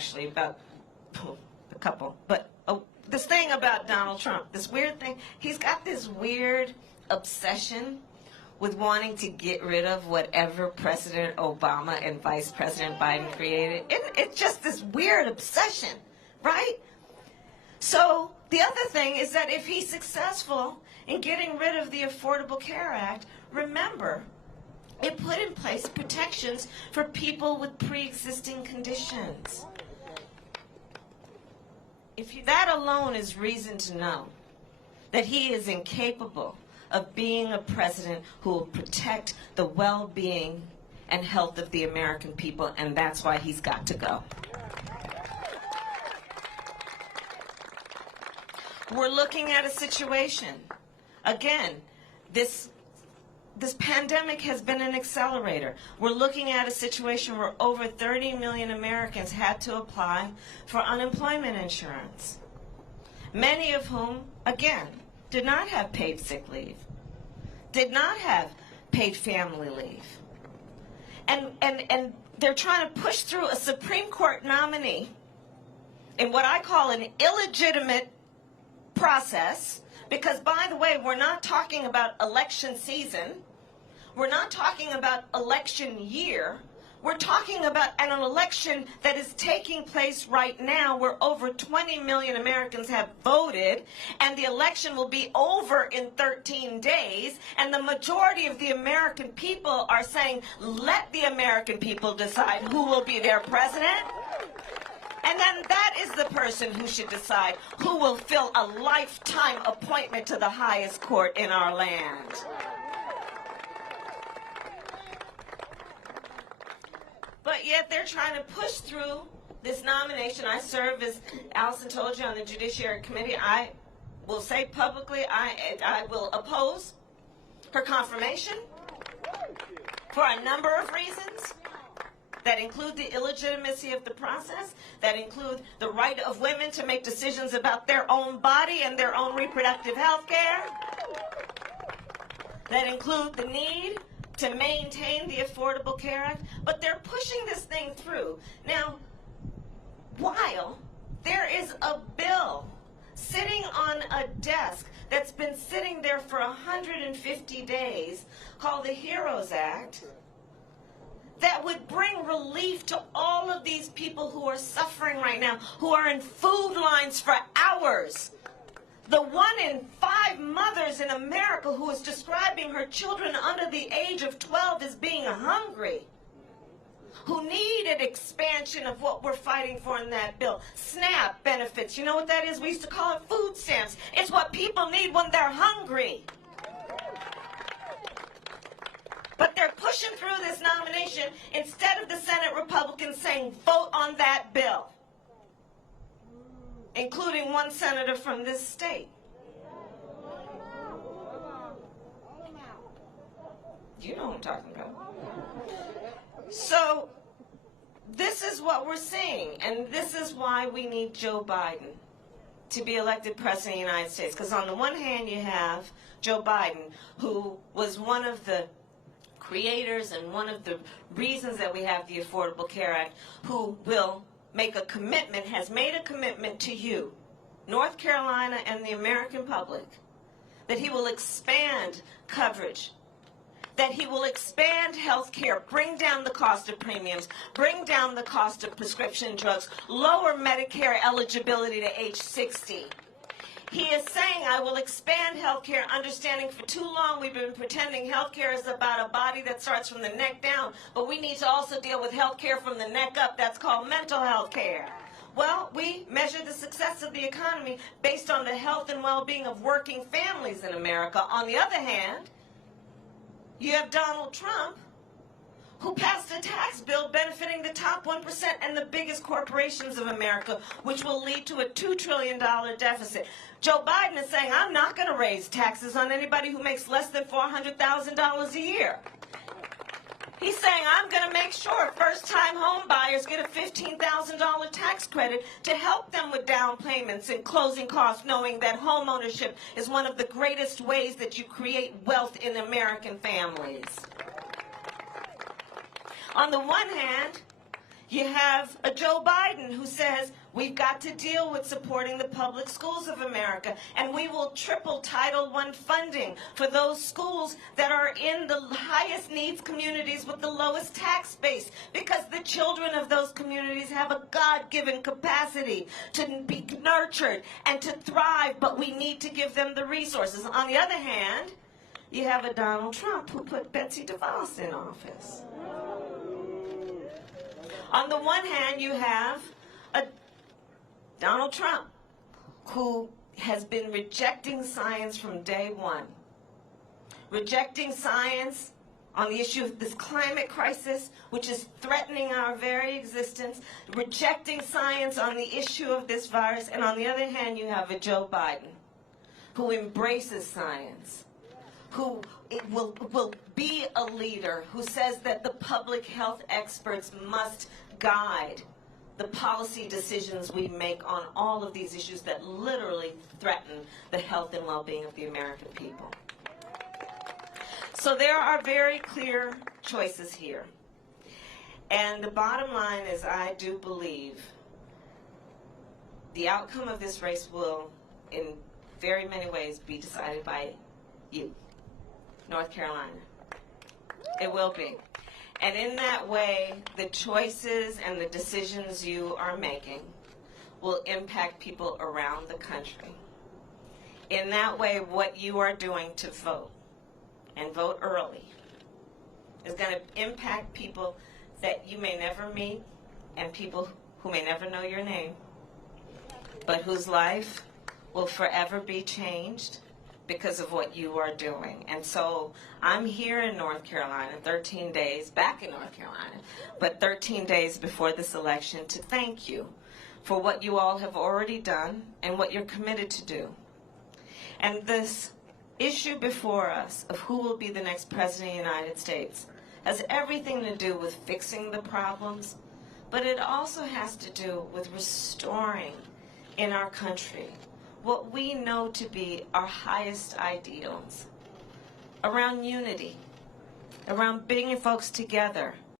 actually, about a couple. But this thing about Donald Trump, this weird thing, he's got this weird obsession with wanting to get rid of whatever President Obama and Vice President Biden created. It's just this weird obsession, right? So the other thing is that if he's successful in getting rid of the Affordable Care Act, remember, it put in place protections for people with pre-existing conditions. That alone is reason to know that he is incapable of being a president who will protect the well-being and health of the American people, and that's why he's got to go. We're looking at a situation, again, this pandemic has been an accelerator. We're looking at a situation where over 30 million Americans had to apply for unemployment insurance, many of whom, again, did not have paid sick leave, did not have paid family leave. And they're trying to push through a Supreme Court nominee in what I call an illegitimate process, because, by the way, we're not talking about election season. We're not talking about election year. We're talking about an election that is taking place right now where over 20 million Americans have voted, and the election will be over in 13 days, and the majority of the American people are saying, let the American people decide who will be their president. And then that is the person who should decide who will fill a lifetime appointment to the highest court in our land. But yet they're trying to push through this nomination. I serve, as Allison told you, on the Judiciary Committee. I will say publicly I will oppose her confirmation for a number of reasons that include the illegitimacy of the process, that include the right of women to make decisions about their own body and their own reproductive health care, that include the need to maintain the Affordable Care Act. But they're pushing this thing through. Now, while there is a bill sitting on a desk that's been sitting there for 150 days called the HEROES Act, that would bring relief to all of these people who are suffering right now, who are in food lines for hours. The 1 in 5 mothers in America who is describing her children under the age of 12 as being hungry, who need an expansion of what we're fighting for in that bill. SNAP benefits, you know what that is? We used to call it food stamps. It's what people need when they're hungry. But they're pushing through this nomination instead of the Senate Republicans saying, vote on that bill, including one senator from this state. You know what I'm talking about. So this is what we're seeing, and this is why we need Joe Biden to be elected president of the United States. Because on the one hand, you have Joe Biden, who was one of the creators and one of the reasons that we have the Affordable Care Act, who will make a commitment, has made a commitment to you, North Carolina and the American public, that he will expand coverage, that he will expand health care, bring down the cost of premiums, bring down the cost of prescription drugs, lower Medicare eligibility to age 60. He is saying, I will expand health care, understanding for too long we've been pretending health care is about a body that starts from the neck down, but we need to also deal with health care from the neck up. That's called mental health care. Well, we measure the success of the economy based on the health and well-being of working families in America. On the other hand, you have Donald Trump, who passed a tax bill benefiting the top 1% and the biggest corporations of America, which will lead to a $2 trillion deficit. Joe Biden is saying, I'm not going to raise taxes on anybody who makes less than $400,000 a year. He's saying, I'm going to make sure first-time home buyers get a $15,000 tax credit to help them with down payments and closing costs, knowing that home ownership is one of the greatest ways that you create wealth in American families. On the one hand, You have a Joe Biden who says we've got to deal with supporting the public schools of America, and we will triple Title I funding for those schools that are in the highest needs communities with the lowest tax base, because the children of those communities have a God-given capacity to be nurtured and to thrive, but we need to give them the resources. On the other hand, you have a Donald Trump who put Betsy DeVos in office. On the one hand, you have a Donald Trump who has been rejecting science from day one, rejecting science on the issue of this climate crisis, which is threatening our very existence, rejecting science on the issue of this virus, and on the other hand, you have a Joe Biden who embraces science, who will be a leader, who says that the public health experts must guide the policy decisions we make on all of these issues that literally threaten the health and well-being of the American people. So there are very clear choices here. And the bottom line is, I do believe the outcome of this race will, in very many ways, be decided by you, North Carolina. It will be. And in that way, the choices and the decisions you are making will impact people around the country. In that way, what you are doing to vote, and vote early, is going to impact people that you may never meet and people who may never know your name, but whose life will forever be changed because of what you are doing. And so I'm here in North Carolina, 13 days, back in North Carolina, but 13 days before this election, to thank you for what you all have already done and what you're committed to do. And this issue before us of who will be the next president of the United States has everything to do with fixing the problems, but it also has to do with restoring in our country what we know to be our highest ideals around unity, around bringing folks together,